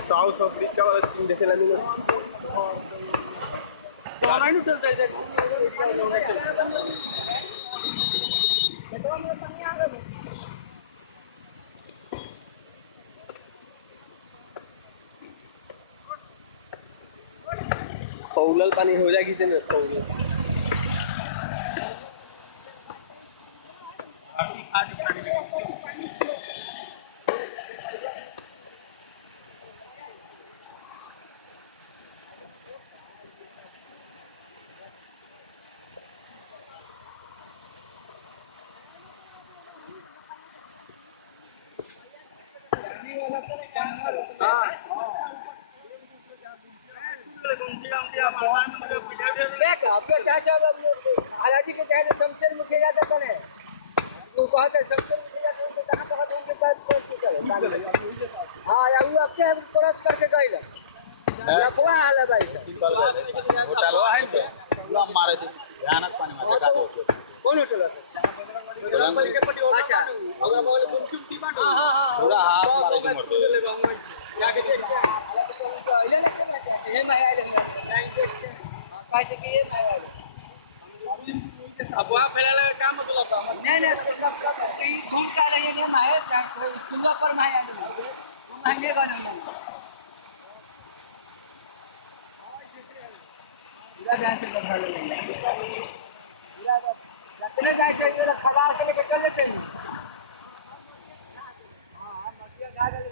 south Africa वाला scene देखे ला नहीं खौलल पानी हो जाएगी से ना खौलल हालांकि के चाहे शमशेर मुखिया जाता कौन है वो कहते शमशेर मुखिया जाता तो कहां कहते उनके पास कौन चले हां या वो आपके क्रॉस करके गइल या पूरा हाल है भाई होटल है पे पूरा मारे भयानक पानी में देखा दो कौन होटल है अच्छा पूरा हाथ मारे के मरते ये मैं आया कैसे कि ये मैं आया अब वहाँ फैला काम मतलब था नहीं घूम का नहीं है मैं स्कूल पर मैं आया महंगे गाने में पूरा ध्यान से बैठा लेंगे पूरा जितने जाए चाहिए खड़ा के लेके चल लेते हैं हां मटिया गा